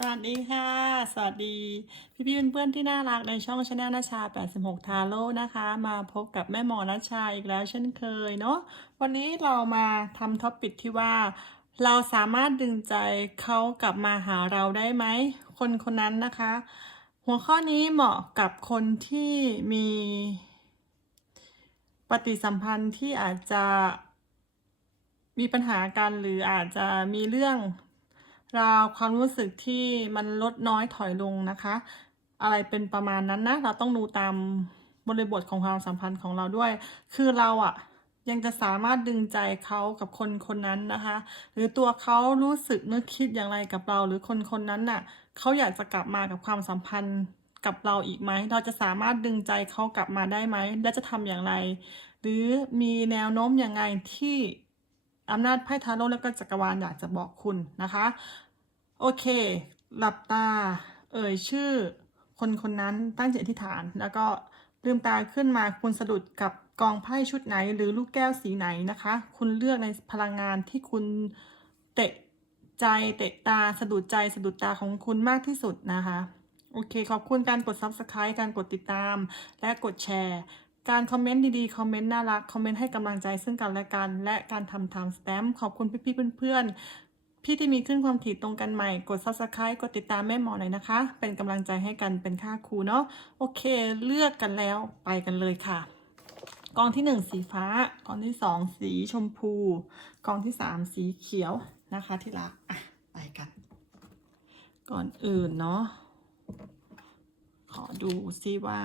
สวัสดีค่ะ สวัสดีพี่พี่เพื่อนๆที่น่ารักในช่องชาแนลนาชา 86 ทาโร่นะคะ มาพบกับแม่หมอนาชาอีกแล้วเช่นเคยเนาะวันนี้เรามาทำท็อปปิกที่ว่า เราสามารถดึงใจเขากลับมาหาเราได้ไหม คนคนนั้นนะคะ หัวข้อนี้เหมาะกับคนที่มีปฏิสัมพันธ์ที่อาจจะมีปัญหากันหรืออาจจะมีเรื่อง ราวความรู้สึกที่มันลดน้อยถอยลงนะคะ อะไรเป็นประมาณนั้นนะ เราต้องดูตามบริบทของความสัมพันธ์ของเราด้วย คือเราอะยังจะสามารถดึงใจเขากับคนคนนั้นนะคะ หรือตัวเขารู้สึกนึกคิดอย่างไรกับเรา หรือคนคนนั้นน่ะเขาอยากจะกลับมากับความสัมพันธ์กับเราอีกไหม เราจะสามารถดึงใจเขากลับมาได้ไหม และจะทำอย่างไร หรือมีแนวโน้มอย่างไงที่อำนาจไพ่ทาโร่และก็จักรวาลอยากจะบอกคุณนะคะ โอเค หลับตา เอ่ยชื่อ คนคนนั้นตั้งจิตอธิษฐาน แล้วก็ลืมตาขึ้นมาคุณสะดุดกับกองไพ่ชุดไหน หรือลูกแก้วสีไหนนะคะ คุณเลือกในพลังงานที่คุณเตะใจเตะตาสะดุดใจสะดุดตาของคุณมากที่สุดนะคะ โอเค ขอบคุณการกด subscribe การกดติดตาม และกดแชร์ การคอมเมนต์ดีๆ คอมเมนต์น่ารัก คอมเมนต์ให้กำลังใจซึ่งกันและกัน และการทำ time stamp ขอบคุณพี่ๆเพื่อนๆ พี่ที่มีขึ้นความถี่ตรงกันใหม่ กด subscribe กดติดตามแม่หมอหน่อยนะคะ เป็นกำลังใจให้กันเป็นค่าครูเนาะ โอเค เลือกกันแล้วไปกันเลยค่ะ กองที่หนึ่งสีฟ้ากองที่สองสีชมพู กองที่สามสีเขียวนะคะที่รัก อะ ไปกัน ก่อนอื่นเนาะ ขอดูซิว่า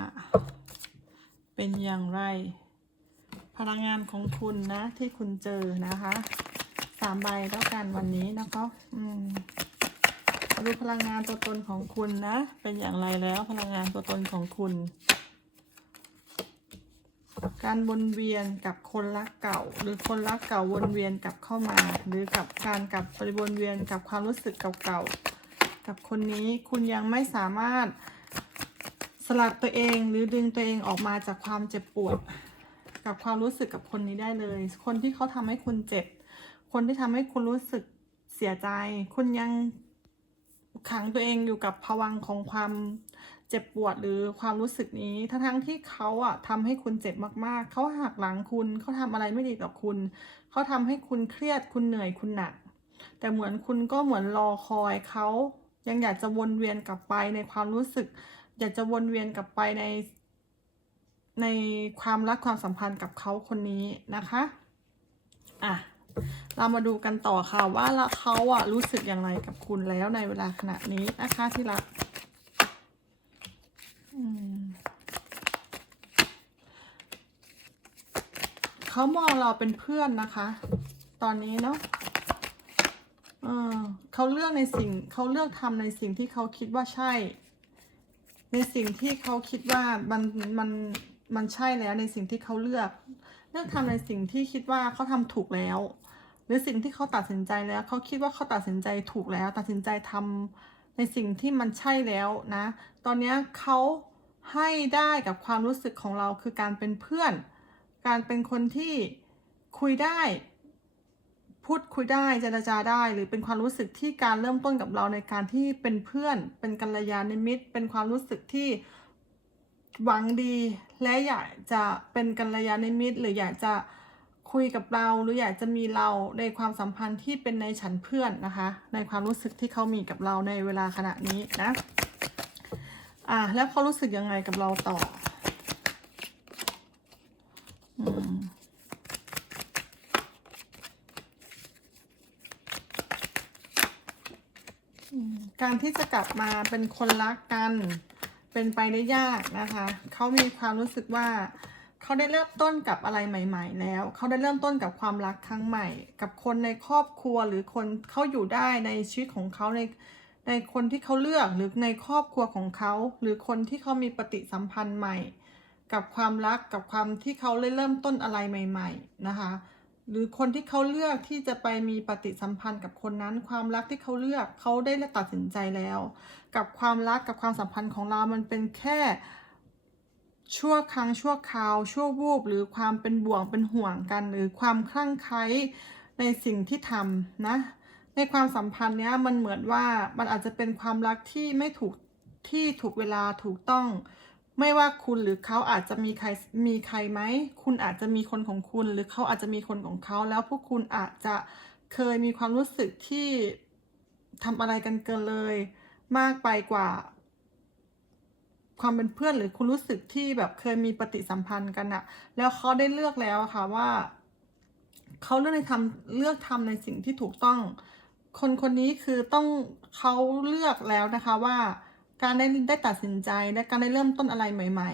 เป็นอย่างไร พลังงานของคุณนะที่คุณเจอนะคะ สามใบแล้วกันวันนี้นะคะอืมาดูพลังงานตัวตนของคุณนะ เป็นอย่างไรแล้วพลังงานตัวตนของคุณ การวนเวียนกับคนรักเก่า หรือคนรักเก่าวนเวียนกลับเข้ามา หรือกับการกลับไปวนเวียนกับความรู้สึกเก่าๆกับคนนี้คุณยังไม่สามารถสลัดตัวเองหรือดึงตัวเองออกมาจากความเจ็บปวด กับความรู้สึกกับคนนี้ได้เลย คนที่เขาทำให้คุณเจ็บ คนที่ทำให้คุณรู้สึกเสียใจ คุณยังขังตัวเองอยู่กับภวังของความเจ็บปวดหรือความรู้สึกนี้ทั้งทั้งที่เขาอะทำให้คุณเจ็บมากๆ เขาหักหลังคุณ เขาทำอะไรไม่ดีกับคุณ เขาทำให้คุณเครียด คุณเหนื่อย คุณหนัก แต่เหมือนคุณก็เหมือนรอคอยเขา ยังอยากจะวนเวียนกลับไปในความรู้สึก อยากจะวนเวียนกลับไปใน ในความรักความสัมพันธ์กับเขาคนนี้นะคะ อะ เรามาดูกันต่อค่ะว่าละเขาอะรู้สึกอย่างไรกับคุณแล้วในเวลาขณะนี้นะคะที่รักเขามองเราเป็นเพื่อนนะคะ ตอนนี้เนาะเขาเลือกในสิ่งเขาเลือกทำในสิ่งที่เขาคิดว่าใช่ ในสิ่งที่เขาคิดว่ามันมันมันใช่แล้วในสิ่งที่เขาเลือก เลือกทำในสิ่งที่คิดว่าเขาทำถูกแล้ว รือสิ่งที่เขาตัดสินใจแล้วเขาคิดว่าเขาตัดสินใจถูกแล้ว ตัดสินใจทำในสิ่งที่มันใช่แล้วนะ ตอนนี้เขาให้ได้กับความรู้สึกของเราคือการเป็นเพื่อน การเป็นคนที่คุยได้ พูดคุยได้เจรจาได้ หรือเป็นความรู้สึกที่การเริ่มต้นกับเราในการที่เป็นเพื่อน เป็นกัลยาณมิตร เป็นความรู้สึกที่หวังดี และอยากจะเป็นกัลยาณมิตร หรืออยากจะ คุยกับเราหรืออยากจะมีเราในความสัมพันธ์ที่เป็นในฉันเพื่อนนะคะ ในความรู้สึกที่เขามีกับเราในเวลาขณะนี้นะอะแล้วเขารู้สึกยังไงกับเราต่อการที่จะกลับมาเป็นคนรักกันเป็นไปได้ยากนะคะ เขามีความรู้สึกว่า เขาได้เริ่มต้นกับอะไรใหม่ ๆ แล้ว เขาได้เริ่มต้นกับความรักครั้งใหม่ กับคนในครอบครัวหรือคนเขาอยู่ได้ในชีวิตของเขาในในคนที่เขาเลือกหรือในครอบครัวของเขา หรือคนที่เขามีปฏิสัมพันธ์ใหม่ กับความรักกับความที่เขาได้เริ่มต้นอะไรใหม่ ๆ นะคะ หรือคนที่เขาเลือกที่จะไปมีปฏิสัมพันธ์กับคนนั้น ความรักที่เขาเลือกเขาได้ตัดสินใจแล้ว กับความรักกับความสัมพันธ์ของเรามันเป็นแค่ ชั่วครั้งชั่วคราว ชั่ววูบหรือความเป็นบ่วงเป็นห่วงกัน หรือความคลั่งไคล้ในสิ่งที่ทำนะ ในความสัมพันธ์เนี้ยมันเหมือนว่ามันอาจจะเป็นความรักที่ไม่ถูกที่ถูกเวลาถูกต้อง ไม่ว่าคุณหรือเขาอาจจะมีใครมีใครไหมคุณอาจจะมีคนของคุณ หรือเขาอาจจะมีคนของเขาแล้วพวกคุณอาจจะเคยมีความรู้สึกที่ทำอะไรกันเกินเลย มากไปกว่า ความเป็นเพื่อนหรือคุณรู้สึกที่แบบเคยมีปฏิสัมพันธ์กันอะแล้วเขาได้เลือกแล้วอะค่ะว่าเขาเลือกในทำเลือกทำในสิ่งที่ถูกต้อง คนคนนี้คือต้องเขาเลือกแล้วนะคะว่า การได้ได้ตัดสินใจและการได้เริ่มต้นอะไรใหม่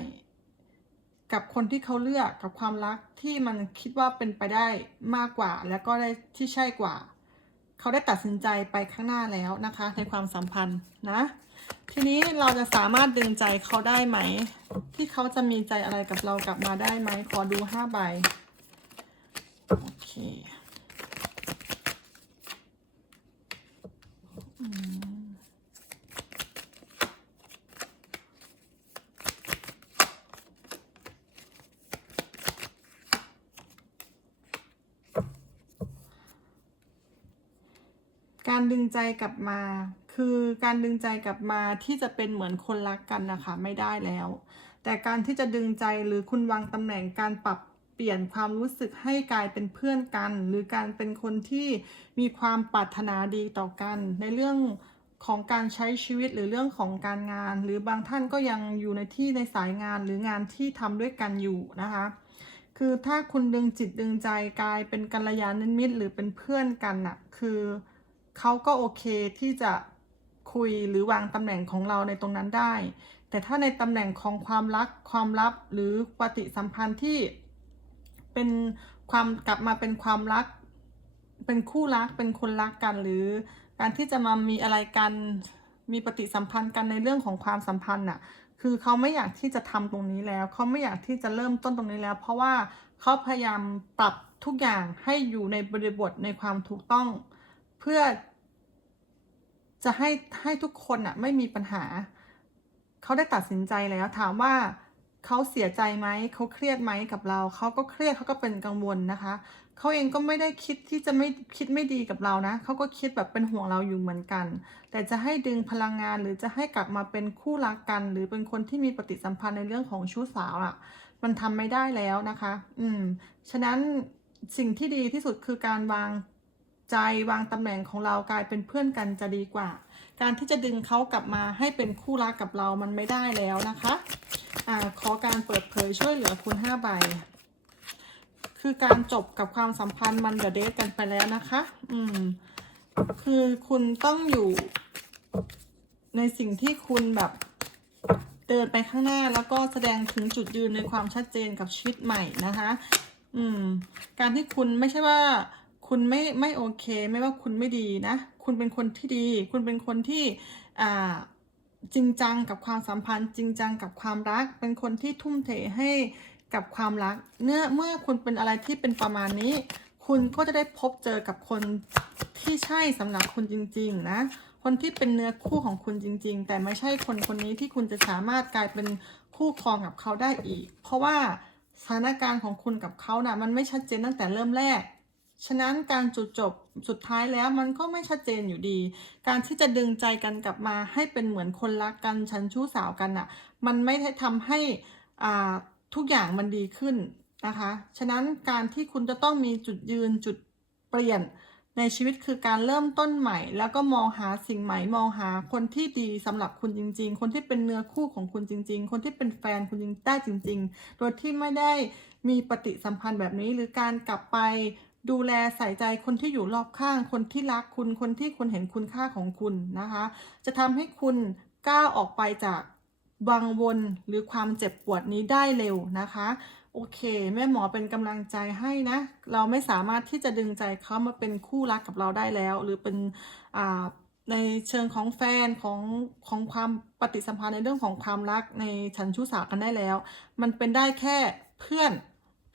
ๆ กับคนที่เขาเลือกกับความรักที่มันคิดว่าเป็นไปได้มากกว่า แล้วก็ได้ที่ใช่กว่า เขาได้ตัดสินใจไปข้างหน้าแล้วนะคะ ในความสัมพันธ์นะ ทีนี้เราจะสามารถดึงใจเขาได้ไหม ที่เขาจะมีใจอะไรกับเรากลับมาได้ไหมขอดูห้าใบโอเคอืม การดึงใจกลับมา คือการดึงใจกลับมาที่จะเป็นเหมือนคนรักกันนะคะไม่ได้แล้ว แต่การที่จะดึงใจหรือคุณวางตำแหน่งการปรับเปลี่ยนความรู้สึกให้กลายเป็นเพื่อนกัน หรือการเป็นคนที่มีความปรารถนาดีต่อกัน ในเรื่องของการใช้ชีวิตหรือเรื่องของการงาน หรือบางท่านก็ยังอยู่ในที่ในสายงานหรืองานที่ทำด้วยกันอยู่นะคะ คือถ้าคุณดึงจิตดึงใจกลายเป็นกัลยาณมิตรหรือเป็นเพื่อนกันน่ะคือ เขาก็โอเคที่จะคุยหรือวางตำแหน่งของเราในตรงนั้นได้ แต่ถ้าในตำแหน่งของความรักความลับหรือปฏิสัมพันธ์ที่เป็นความกลับมาเป็นความรัก เป็นคู่รักเป็นคนรักกัน หรือการที่จะมามีอะไรกันมีปฏิสัมพันธ์กันในเรื่องของความสัมพันธ์น่ะคือเขาไม่อยากที่จะทำตรงนี้แล้ว เขาไม่อยากที่จะเริ่มต้นตรงนี้แล้ว เพราะว่าเขาพยายามปรับทุกอย่างให้อยู่ในบริบทในความถูกต้อง เพื่อ จะให้ให้ทุกคนอะไม่มีปัญหา เขาได้ตัดสินใจแล้วถามว่าเขาเสียใจไหมเขาเครียดไหมกับเรา เขาก็เครียดเขาก็เป็นกังวลนะคะ เขาเองก็ไม่ได้คิดที่จะไม่คิดไม่ดีกับเรานะ เขาก็คิดแบบเป็นห่วงเราอยู่เหมือนกัน แต่จะให้ดึงพลังงานหรือจะให้กลับมาเป็นคู่รักกัน หรือเป็นคนที่มีปฏิสัมพันธ์ในเรื่องของชู้สาวอะ มันทำไม่ได้แล้วนะคะ อืม ฉะนั้นสิ่งที่ดีที่สุดคือการวาง ใจวางตำแหน่งของเรากลายเป็นเพื่อนกันจะดีกว่า การที่จะดึงเขากลับมาให้เป็นคู่รักกับเรามันไม่ได้แล้วนะคะอ่าขอการเปิดเผยช่วยเหลือคุณห้าใบคือการจบกับความสัมพันธ์มันเดเดทกันไปแล้วนะคะ อืม คือคุณต้องอยู่ในสิ่งที่คุณแบบเดินไปข้างหน้าแล้วก็แสดงถึงจุดยืนในความชัดเจนกับชีวิตใหม่นะคะ อืม การที่คุณไม่ใช่ว่า คุณไม่ไม่โอเค ไม่ว่าคุณไม่ดีนะ คุณเป็นคนที่ดี คุณเป็นคนที่จริงจังกับความสัมพันธ์ จริงจังกับความรัก เป็นคนที่ทุ่มเทให้กับความรัก เนื่อเมื่อคุณเป็นอะไรที่เป็นประมาณนี้ คุณก็จะได้พบเจอกับคนที่ใช่สำหรับคุณจริง ๆ นะคนที่เป็นเนื้อคู่ของคุณจริง ๆ แต่ไม่ใช่คนคนนี้ที่คุณจะสามารถกลายเป็นคู่ครองกับเขาได้อีก เพราะว่าสถานการณ์ของคุณกับเขานะ่ะมันไม่ชัดเจนตั้งแต่เริ่มแรก ฉะนั้นการจุดจบสุดท้ายแล้วมันก็ไม่ชัดเจนอยู่ดี การที่จะดึงใจกันกลับมาให้เป็นเหมือนคนรักกันชั้นชู้สาวกันอะ่ะ มันไม่ได้ทำให้อ่าทุกอย่างมันดีขึ้นนะคะ ฉะนั้นการที่คุณจะต้องมีจุดยืนจุดเปลี่ยนในชีวิตคือการเริ่มต้นใหม่ แล้วก็มองหาสิ่งใหม่มองหาคนที่ดีสำหรับคุณจริง ๆ คนที่เป็นเนื้อคู่ของคุณจริง ๆ คนที่เป็นแฟนคุณจริงได้จริง ๆ โดยที่ไม่ได้มีปฏิสัมพันธ์แบบนี้หรือการกลับไป ดูแลใส่ใจคนที่อยู่รอบข้าง คนที่รักคุณ คนที่คุณเห็นคุณค่าของคุณนะคะ จะทำให้คุณก้าวออกไปจากวังวนหรือความเจ็บปวดนี้ได้เร็วนะคะ โอเค แม่หมอเป็นกำลังใจให้นะ เราไม่สามารถที่จะดึงใจเขามาเป็นคู่รักกับเราได้แล้ว หรือเป็นในเชิงของแฟนของของความปฏิสัมพันธ์ในเรื่องของความรักในฉันชู้สาวกันได้แล้ว มันเป็นได้แค่เพื่อน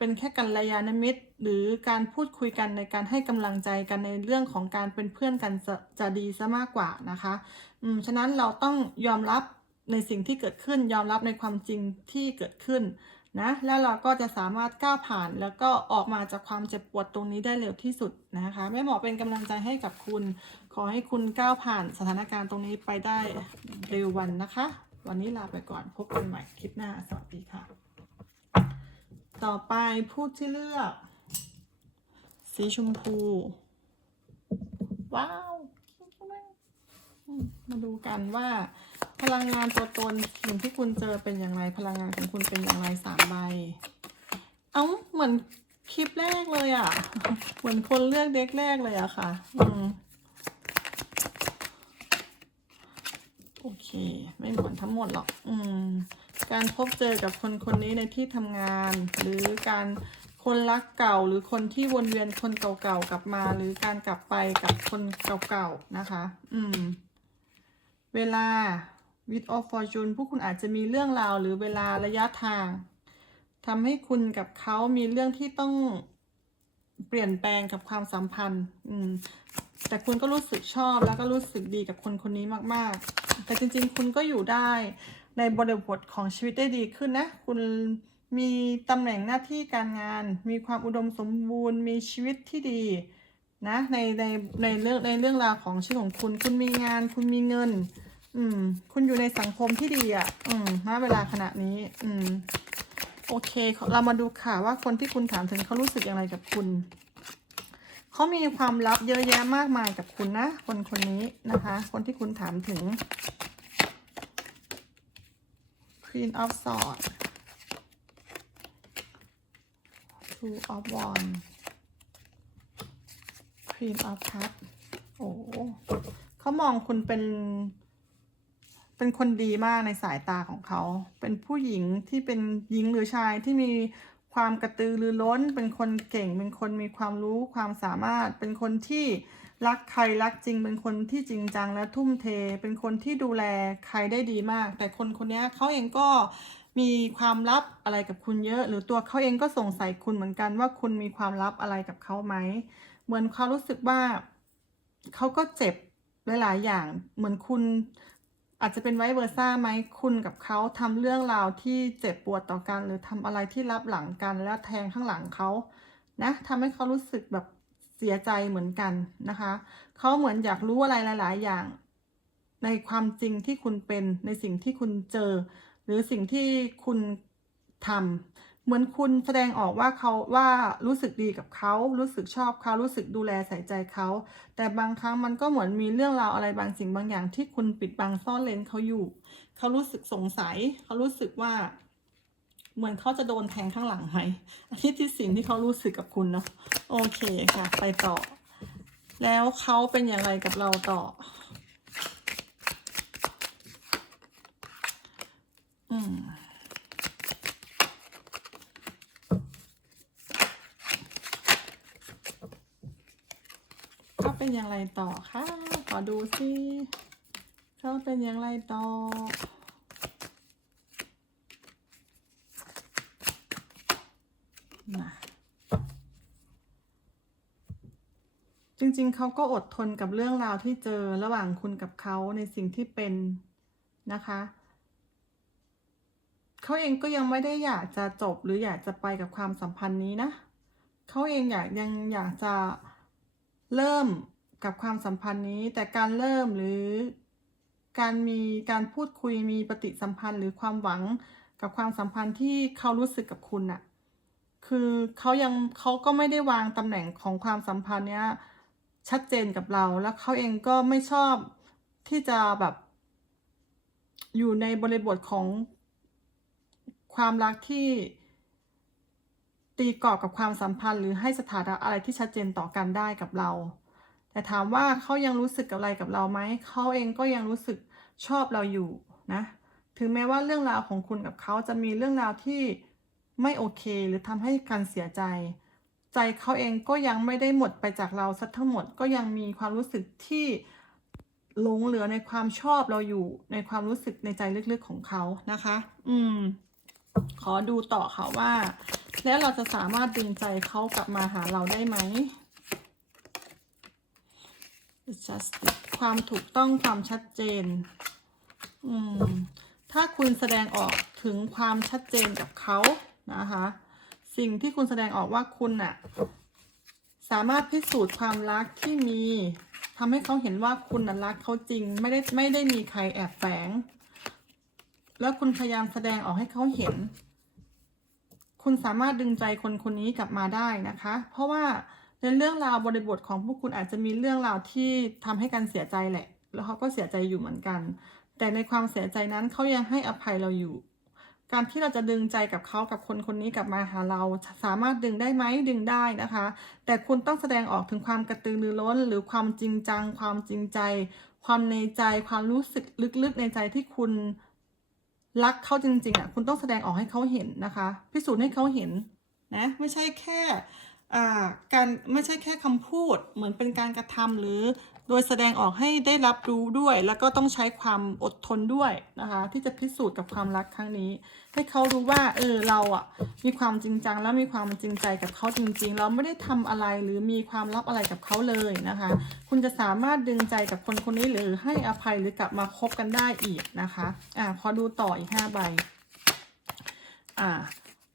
เป็นแค่กัลยาณมิตร หรือการพูดคุยกันในการให้กำลังใจกันในเรื่องของการเป็นเพื่อนกันจะจะดีซะมากกว่านะคะอืมฉะนั้นเราต้องยอมรับในสิ่งที่เกิดขึ้นยอมรับในความจริงที่เกิดขึ้นนะแล้วเราก็จะสามารถก้าวผ่านแล้วก็ออกมาจากความเจ็บปวดตรงนี้ได้เร็วที่สุดนะคะแม่หมอเป็นกำลังใจให้กับคุณ ขอให้คุณก้าวผ่านสถานการณ์ตรงนี้ไปได้เร็ววันนะคะ วันนี้ลาไปก่อนพบกันใหม่คลิปหน้าสวัสดีค่ะ ต่อไปผู้ที่เลือก สีชมพู ว้าวมมาดูกันว่า พลังงานตัวตนสิ่งที่คุณเจอเป็นอย่างไร พลังงานของคุณเป็นอย่างไรสามใบ เอ้าเหมือนคลิปแรกเลยอะ่ะ เหมือนคนเลือกเด็กแรกเลยอะค่ะ อืม โอเค ไม่เหมือนทั้งหมดหรอก อืม การพบเจอกับคนคนนี้ในที่ทำงาน หรือการคนรักเก่าหรือคนที่วนเวียนคนเก่าๆกลับมา หรือการกลับไปกับคนเก่าๆนะคะ อืม เวลา with of fortune พวกคุณอาจจะมีเรื่องราวหรือเวลาระยะทางทำให้คุณกับเขามีเรื่องที่ต้อง เปลี่ยนแปลงกับความสัมพันธ์ อืม แต่คุณก็รู้สึกชอบแล้วก็รู้สึกดีกับคนคนนี้มาก ๆ แต่จริง ๆ คุณก็อยู่ได้ในบริบทของชีวิตได้ดีขึ้นนะ คุณมีตำแหน่งหน้าที่การงาน มีความอุดมสมบูรณ์ มีชีวิตที่ดีนะในในในเรื่องในเรื่องราวของชีวิตของคุณ คุณมีงาน คุณมีเงิน อืม คุณอยู่ในสังคมที่ดีอะ่ะ อืมณเวลาขณะนี้ อืม โอเค เรามาดูค่ะว่าคนที่คุณถามถึงเขารู้สึกอย่างไรกับคุณ เขามีความลับเยอะแยะมากมายกับคุณนะ คนคนนี้นะคะ คนที่คุณถามถึง Queen of Swords Two of Wands Queen of Cups โอ้เขามองคุณเป็น เป็นคนดีมากในสายตาของเขา เป็นผู้หญิงที่เป็นหญิงหรือชายที่มีความกระตือรือร้น เป็นคนเก่ง เป็นคนมีความรู้ความสามารถ เป็นคนที่รักใครรักจริง เป็นคนที่จริงจังและทุ่มเท เป็นคนที่ดูแลใครได้ดีมาก แต่คนคนนี้เขาเองก็มีความลับอะไรกับคุณเยอะ หรือตัวเขาเองก็สงสัยคุณเหมือนกันว่าคุณมีความลับอะไรกับเขาไหม เหมือนเขารู้สึกว่าเขาก็เจ็บหลาย ๆ อย่าง เหมือนคุณ อาจจะเป็นไวเวอร์ซ่าไหมคุณกับเขาทำเรื่องราวที่เจ็บปวดต่อกัน หรือทำอะไรที่รับหลังกันแล้วแทงข้างหลังเขานะทำให้เขารู้สึกแบบเสียใจเหมือนกันนะคะเขาเหมือนอยากรู้อะไรหลาย ๆ อย่าง ในความจริงที่คุณเป็นในสิ่งที่คุณเจอ หรือสิ่งที่คุณทำ เหมือนคุณแสดงออกว่าเขาว่ารู้สึกดีกับเขา รู้สึกชอบเขารู้สึกดูแลใส่ใจเขา แต่บางครั้งมันก็เหมือนมีเรื่องราวอะไรบางสิ่งบางอย่างที่คุณปิดบังซ่อนเลนเขาอยู่ เขารู้สึกสงสัย เขารู้สึกว่า เหมือนเขาจะโดนแทงข้างหลังไหมอันนี้ที่สิ่งที่เขารู้สึกกับคุณเนาะโอเคค่ะ ไปต่อ แล้วเขาเป็นอย่างไรกับเราต่ออืม เขา เป็นอย่างไรต่อคะ ขอดูสิเขาเป็นอย่างไรต่อ นะจริงๆ เขาก็อดทนกับเรื่องราวที่เจอระหว่างคุณกับเขาในสิ่งที่เป็นนะคะเขาเองก็ยังไม่ได้อยากจะจบหรืออยากจะไปกับความสัมพันธ์นี้นะเขาเองอยากยังอยากจะเริ่ม กับความสัมพันธ์นี้ แต่การเริ่มหรือการมีการพูดคุยมีปฏิสัมพันธ์ หรือความหวังกับความสัมพันธ์ที่เขารู้สึกกับคุณน่ะคือเขายังเขาก็ไม่ได้วางตำแหน่งของความสัมพันธ์เนี้ยชัดเจนกับเรา แล้วเขาเองก็ไม่ชอบที่จะแบบ อยู่ในบริบทของความรักที่ตีกรอบกับความสัมพันธ์ หรือให้สถานะอะไรที่ชัดเจนต่อกันได้กับเรา แต่ถามว่าเขายังรู้สึกกับอะไรกับเราไหม เขาเองก็ยังรู้สึกชอบเราอยู่นะ ถึงแม้ว่าเรื่องราวของคุณกับเขาจะมีเรื่องราวที่ไม่โอเคหรือทำให้กันเสียใจ ใจเขาเองก็ยังไม่ได้หมดไปจากเราสักทั้งหมด ก็ยังมีความรู้สึกที่หลงเหลือในความชอบเราอยู่ในความรู้สึกในใจลึกๆของเขานะคะ อืม ขอดูต่อค่ะว่า แล้วเราจะสามารถดึงใจเขากลับมาหาเราได้ไหม justice ความถูกต้องความชัดเจน อืม ถ้าคุณแสดงออกถึงความชัดเจนกับเขานะคะ สิ่งที่คุณแสดงออกว่าคุณน่ะสามารถพิสูจน์ความรักที่มีทำให้เขาเห็นว่าคุณน่ะรักเขาจริง ไม่ได้ไม่ได้มีใครแอบแฝง แล้วคุณพยายามแสดงออกให้เขาเห็น คุณสามารถดึงใจคนคนนี้กลับมาได้นะคะ เพราะว่า ในเรื่องราวบริบทของพวกคุณอาจจะมีเรื่องราวที่ทำให้กันเสียใจแหละ แล้วเขาก็เสียใจอยู่เหมือนกัน แต่ในความเสียใจนั้นเขายังให้อภัยเราอยู่ การที่เราจะดึงใจกับเขากับคนคนนี้กลับมาหาเราสามารถดึงได้ไหมดึงได้นะคะ แต่คุณต้องแสดงออกถึงความกระตือรือร้น หรือความจริงจัง ความจริงใจ ความในใจความรู้สึกลึกๆในใจที่คุณรักเขาจริงๆอะคุณต้องแสดงออกให้เขาเห็นนะคะ พิสูจน์ให้เขาเห็นนะไม่ใช่แค่ การไม่ใช่แค่คำพูดเหมือนเป็นการกระทำหรือโดยแสดงออกให้ได้รับรู้ด้วย แล้วก็ต้องใช้ความอดทนด้วยนะคะ ที่จะพิสูจน์กับความรักครั้งนี้ ให้เขารู้ว่าเออเราอะมีความจริงจังและมีความจริงใจกับเขาจริง ๆ เราไม่ได้ทำอะไรหรือมีความลับอะไรกับเขาเลยนะคะ คุณจะสามารถดึงใจกับคนคนนี้หรือให้อภัยหรือกลับมาคบกันได้อีกนะคะอ่าพอดูต่ออีกห้าใบอ่า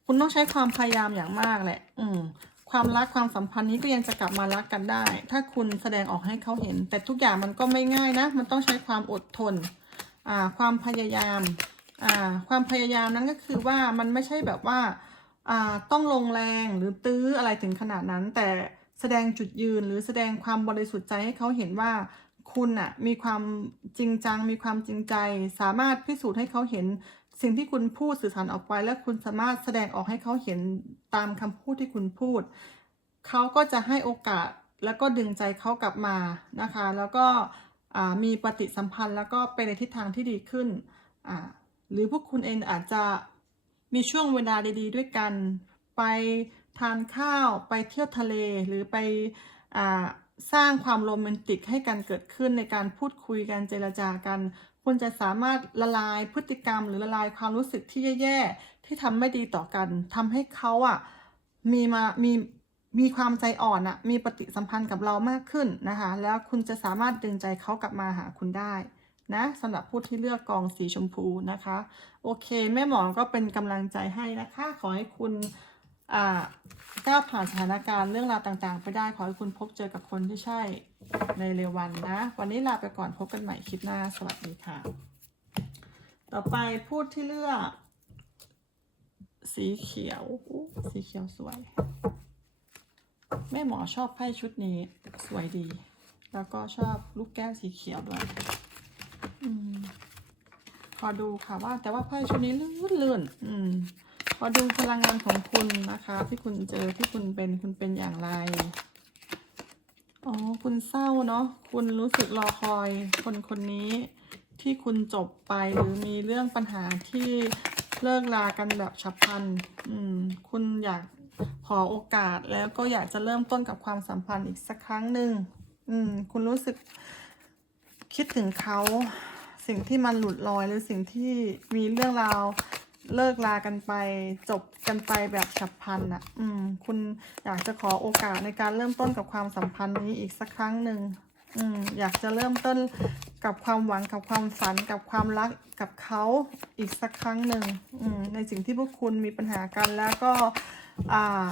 คุณต้องใช้ความพยายามอย่างมากแหละ อืม ความรักความสัมพันธ์นี้ก็ยังจะกลับมารักกันได้ ถ้าคุณแสดงออกให้เขาเห็น แต่ทุกอย่างมันก็ไม่ง่ายนะ มันต้องใช้ความอดทนความพยายามความพยายามนั้นก็คือว่ามันไม่ใช่แบบว่าอ่าต้องลงแรงหรือตื้ออะไรถึงขนาดนั้น แต่แสดงจุดยืนหรือแสดงความบริสุทธิ์ใจให้เขาเห็นว่าคุณอะมีความจริงจัง มีความจริงใจ สามารถพิสูจน์ให้เขาเห็น สิ่งที่คุณพูดสื่อสารออกไป และคุณสามารถแสดงออกให้เขาเห็นตามคำพูดที่คุณพูด เขาก็จะให้โอกาสแล้วก็ดึงใจเขากลับมานะคะ แล้วก็มีปฏิสัมพันธ์ แล้วก็ไปในทิศทางที่ดีขึ้น หรือพวกคุณเองอาจจะมีช่วงเวลาดี ๆ ด้วยกัน ไปทานข้าวไปเที่ยวทะเลหรือไปอสร้างความโรแมนติกให้กันเกิดขึ้นในการพูดคุยกันเจรจากัน คุณจะสามารถละลายพฤติกรรม หรือละลายความรู้สึกที่แย่ๆที่ทำไม่ดีต่อกันทำให้เขาอะมีมามีมีความใจอ่อนอะมีปฏิสัมพันธ์กับเรามากขึ้นนะคะ แล้วคุณจะสามารถดึงใจเขากลับมาหาคุณได้นะสำหรับผู้ที่เลือกกองสีชมพูนะคะ โอเค แม่หมอก็เป็นกำลังใจให้นะคะ ขอให้คุณ ก้าวผ่านสถานการณ์เรื่องราวต่างๆ ไปได้ขอให้คุณพบเจอกับคนที่ใช่ในเร็ววันนะ วันนี้ลาไปก่อนพบกันใหม่คลิปหน้า สวัสดีค่ะ ต่อไปพูดที่เลือก สีเขียว สีเขียวสวย แม่หมอชอบไพ่ชุดนี้สวยดี แล้วก็ชอบลูกแก้วสีเขียวด้วยอืมขอดูค่ะว่าแต่ว่าไพ่ชุดนี้ลื่นลื่นอืม ขอดูพลังงานของคุณนะคะที่คุณเจอที่คุณเป็นคุณเป็นอย่างไร อ๋อ คุณเศร้าเนาะคุณรู้สึกรอคอย คนคนนี้ที่คุณจบไปหรือมีเรื่องปัญหาที่เลิกลากันแบบฉับพลัน อืม คุณอยากขอโอกาสแล้วก็อยากจะเริ่มต้นกับความสัมพันธ์อีกสักครั้งหนึ่งอืม คุณรู้สึกคิดถึงเขา สิ่งที่มันหลุดลอยหรือสิ่งที่มีเรื่องราว เลิกลากันไปจบกันไปแบบฉับพลันอะ อืม คุณอยากจะขอโอกาสในการเริ่มต้นกับความสัมพันธ์นี้อีกสักครั้งหนึ่งอืม อยากจะเริ่มต้นกับความหวังกับความฝันกับความรักกับเขาอีกสักครั้งหนึ่งอืม ในสิ่งที่พวกคุณมีปัญหากันแล้วก็ อ่า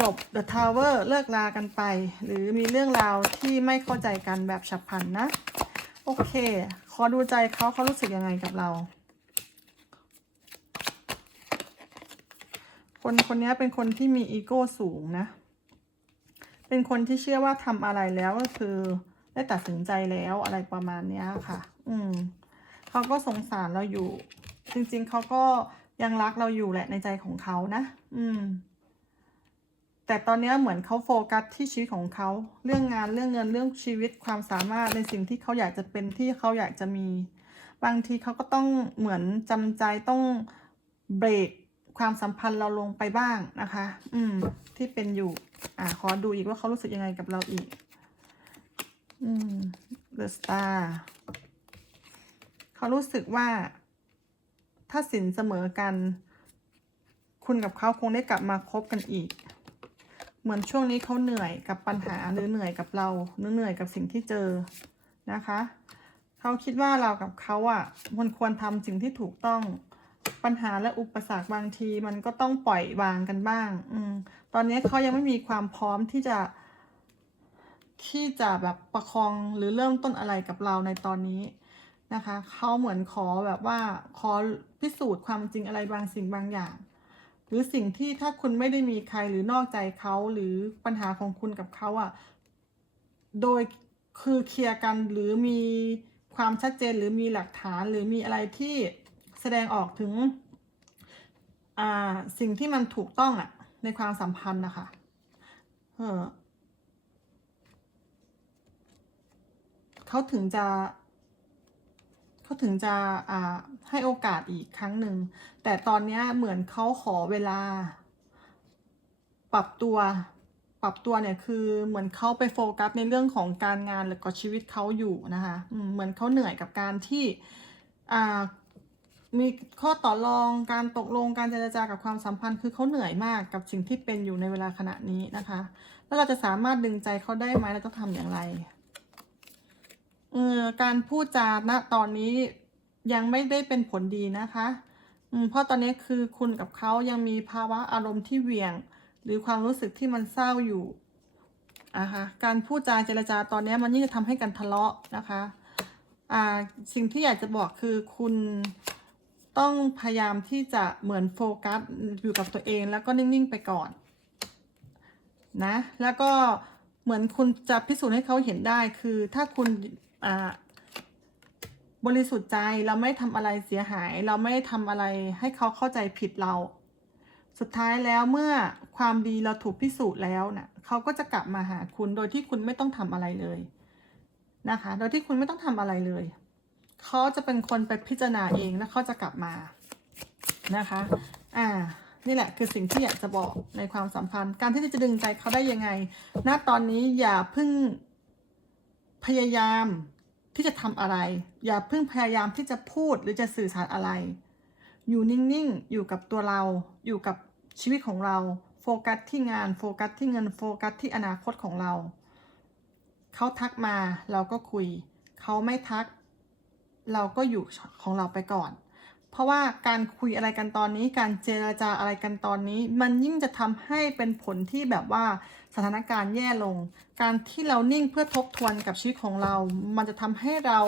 จบ The Tower เลิกลากันไป หรือมีเรื่องราวที่ไม่เข้าใจกันแบบฉับพลันนะ โอเค ขอดูใจเขาเขารู้สึกยังไงกับเรา คนคนนี้เป็นคนที่มีอีโก้สูงนะ เป็นคนที่เชื่อว่าทำอะไรแล้วก็คือ ได้ตัดสินใจแล้วอะไรประมาณนี้ค่ะ อืมเขาก็สงสารเราอยู่ จริง ๆเขาก็ยังรักเราอยู่แหละในใจของเขานะ อืม แต่ตอนนี้เหมือนเขาโฟกัสที่ชีวิตของเขา เรื่องงานเรื่องเงินเรื่องชีวิตความสามารถในสิ่งที่เขาอยากจะเป็นที่เขาอยากจะมี บางทีเขาก็ต้องเหมือนจำใจต้องเบรก ความสัมพันธ์เราลงไปบ้างนะคะ อืม ที่เป็นอยู่ อ่าขอดูอีกว่าเขารู้สึกยังไงกับเราอีก อืม The Star เขารู้สึกว่า ถ้าสินเสมอกัน คุณกับเขาคงได้กลับมาคบกันอีก เหมือนช่วงนี้เขาเหนื่อยกับปัญหาหรือเหนื่อยกับเราหรือเหนื่อยกับสิ่งที่เจอนะคะ เขาคิดว่าเรากับเขาอะมันควรทำสิ่งที่ถูกต้อง ปัญหาและอุปสรรคบางที มันก็ต้องปล่อยวางกันบ้าง อืม ตอนนี้เขายังไม่มีความพร้อมที่จะที่จะแบบประคองหรือเริ่มต้นอะไรกับเราในตอนนี้นะคะเขาเหมือนขอแบบว่าขอพิสูจน์ความจริงอะไรบางสิ่งบางอย่าง หรือสิ่งที่ถ้าคุณไม่ได้มีใครหรือนอกใจเขาหรือปัญหาของคุณกับเขาอะ่ะ โดยคือเคลียร์กันหรือมีความชัดเจนหรือมีหลักฐานหรือมีอะไรที่ แสดงออกถึงอ่าสิ่งที่มันถูกต้องอะในความสัมพันธ์นะคะเออเขาถึงจะเขาถึงจะอ่าให้โอกาสอีกครั้งหนึ่ง แต่ตอนเนี้ยเหมือนเขาขอเวลา ปรับตัว ปรับตัวเนี่ยคือเหมือนเขาไปโฟกัสในเรื่องของการงานหรือก็ชีวิตเขาอยู่นะคะ เหมือนเขาเหนื่อยกับการที่อ่า มีข้อต่อรองการตกลงการเจรจากับความสัมพันธ์คือเขาเหนื่อยมากกับสิ่งที่เป็นอยู่ในเวลาขณะนี้นะคะ แล้วเราจะสามารถดึงใจเขาได้ไหมเราต้องทำอย่างไรเออการพูดจาณตอนนี้ยังไม่ได้เป็นผลดีนะคะเพราะตอนนี้คือคุณกับเขายังมีภาวะอารมณ์ที่เหวี่ยง หรือความรู้สึกที่มันเศร้าอยู่นะคะการพูดจาเจรจาตอนนี้มันยิ่งจะทำให้กันทะเลาะนะคะ อ่าสิ่งที่อยากจะบอกคือคุณ ต้องพยายามที่จะเหมือนโฟกัสอยู่กับตัวเองแล้วก็นิ่งๆไปก่อนนะแล้วก็เหมือนคุณจะพิสูจน์ให้เขาเห็นได้คือถ้าคุณบริสุทธิ์ใจเราไม่ทำอะไรเสียหาย เราไม่ทำอะไรให้เขาเข้าใจผิดเรา สุดท้ายแล้วเมื่อความดีเราถูกพิสูจน์แล้วนะ่ะเขาก็จะกลับมาหาคุณโดยที่คุณไม่ต้องทำอะไรเลยนะคะ โดยที่คุณไม่ต้องทำอะไรเลย เขาจะเป็นคนไปพิจารณาเองแล้วเขาจะกลับมานะคะ อ่า นี่แหละคือสิ่งที่อยากจะบอกในความสัมพันธ์ การที่จะดึงใจเขาได้ยังไง ณ ตอนนี้อย่าเพิ่งพยายามที่จะทำอะไร อย่าเพิ่งพยายามที่จะพูดหรือจะสื่อสารอะไร อยู่นิ่งๆ อยู่กับตัวเรา อยู่กับชีวิตของเรา โฟกัสที่งาน โฟกัสที่เงิน โฟกัสที่อนาคตของเรา เขาทักมาเราก็คุย เขาไม่ทัก เราก็อยู่ของเราไปก่อน เพราะว่าการคุยอะไรกันตอนนี้ การเจรจาอะไรกันตอนนี้ มันยิ่งจะทำให้เป็นผลที่แบบว่าสถานการณ์แย่ลง การที่เรานิ่งเพื่อทบทวนกับชีวิตของเรา มันจะทำให้เรา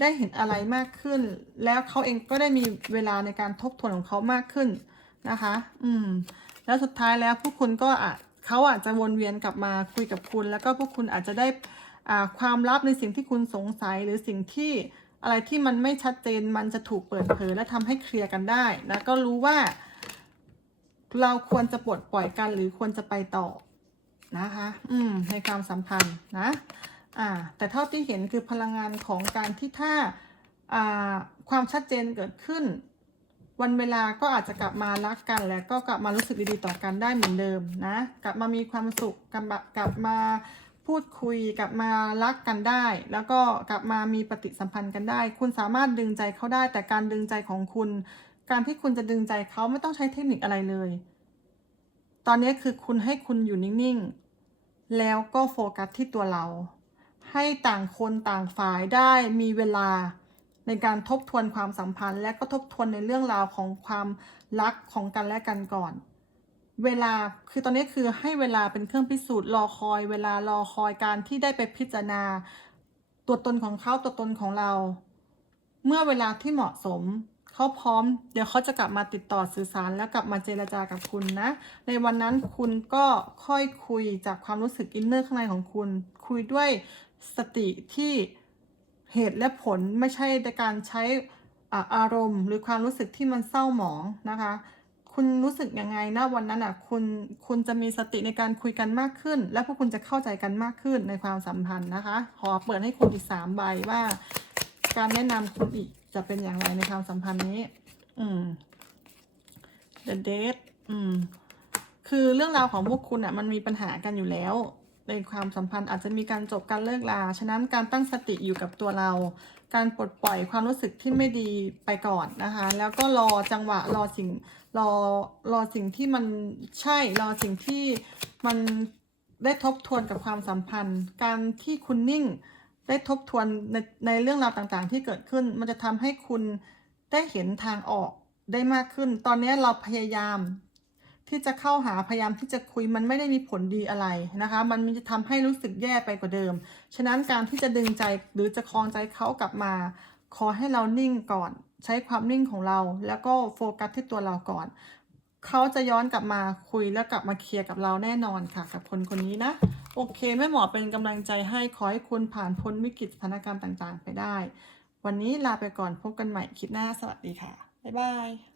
ได้เห็นอะไรมากขึ้น แล้วเขาเองก็ได้มีเวลาในการทบทวนของเขามากขึ้นนะคะ อืม แล้วสุดท้ายแล้วพวกคุณก็อาจเขาอาจจะวนเวียนกลับมาคุยกับคุณ แล้วก็พวกคุณอาจจะได้ความลับในสิ่งที่คุณสงสัยหรือสิ่งที่ อะไรที่มันไม่ชัดเจนมันจะถูกเปิดเผยและทำให้เคลียร์กันได้แล้วก็รู้ว่า เราควรจะปลดปล่อยกันหรือควรจะไปต่อนะคะ อืม ในความสัมพันธ์นะ อ่า แต่เท่าที่เห็นคือพลังงานของการที่ถ้า อ่า ความชัดเจนเกิดขึ้น วันเวลาก็อาจจะกลับมารักกัน แล้วก็กลับมารู้สึกดีๆต่อกันได้เหมือนเดิมนะ กลับมามีความสุขกลับกลับมา พูดคุยกลับมารักกันได้ แล้วก็กลับมามีปฏิสัมพันธ์กันได้ คุณสามารถดึงใจเขาได้ แต่การดึงใจของคุณ การที่คุณจะดึงใจเขาไม่ต้องใช้เทคนิคอะไรเลย ตอนนี้คือคุณให้คุณอยู่นิ่งๆ แล้วก็โฟกัสที่ตัวเรา ให้ต่างคนต่างฝ่ายได้มีเวลาในการทบทวนความสัมพันธ์ และก็ทบทวนในเรื่องราวของความรักของกันและกันก่อน เวลาคือตอนนี้คือให้เวลาเป็นเครื่องพิสูจน์รอคอย เวลารอคอยการที่ได้ไปพิจารณา ตัวตนของเขาตัวตนของเรา เมื่อเวลาที่เหมาะสมเขาพร้อม เดี๋ยวเขาจะกลับมาติดต่อสื่อสารแล้วกลับมาเจรจากับคุณนะ ในวันนั้นคุณก็ค่อยคุยจากความรู้สึกอินเนอร์ข้างในของคุณ คุยด้วยสติที่เหตุและผลไม่ใช่ในการใช้อ่าอารมณ์ หรือความรู้สึกที่มันเศร้าหมองนะคะ คุณรู้สึกยังไงนะวันนั้นอะคุณคุณจะมีสติในการคุยกันมากขึ้น และพวกคุณจะเข้าใจกันมากขึ้นในความสัมพันธ์นะคะ ขอเปิดให้คุณอีกสามใบว่า การแนะนำคุณอีกจะเป็นอย่างไรในความสัมพันธ์นี้ อืม The Date อืม คือเรื่องราวของพวกคุณอะ มันมีปัญหากันอยู่แล้วในความสัมพันธ์อาจจะมีการจบการเลิกลา ฉะนั้นการตั้งสติอยู่กับตัวเราการปลดปล่อยความรู้สึกที่ไม่ดีไปก่อนนะคะ แล้วก็รอจังหวะรอสิ่งรอรอสิ่งที่มันใช่รอสิ่งที่มันได้ทบทวนกับความสัมพันธ์ การที่คุณนิ่งได้ทบทวนในในเรื่องราวต่างๆ ที่เกิดขึ้น มันจะทำให้คุณได้เห็นทางออกได้มากขึ้น ตอนนี้เราพยายาม ที่จะเข้าหาพยายามที่จะคุยมันไม่ได้มีผลดีอะไรนะคะ มันจะทำให้รู้สึกแย่ไปกว่าเดิม ฉะนั้นการที่จะดึงใจหรือจะคลองใจเขากลับมา ขอให้เรานิ่งก่อน ใช้ความนิ่งของเรา แล้วก็โฟกัสที่ตัวเราก่อน เขาจะย้อนกลับมาคุยแล้วกลับมาเคลียร์กับเราแน่นอนค่ะ กับคนคนนี้นะ โอเคแม่หมอเป็นกำลังใจให้ขอให้คุณผ่านพ้นวิกฤตสถานการณ์ต่างๆ ไปได้ วันนี้ลาไปก่อนพบกันใหม่คลิปหน้าสวัสดีค่ะบ๊ายบาย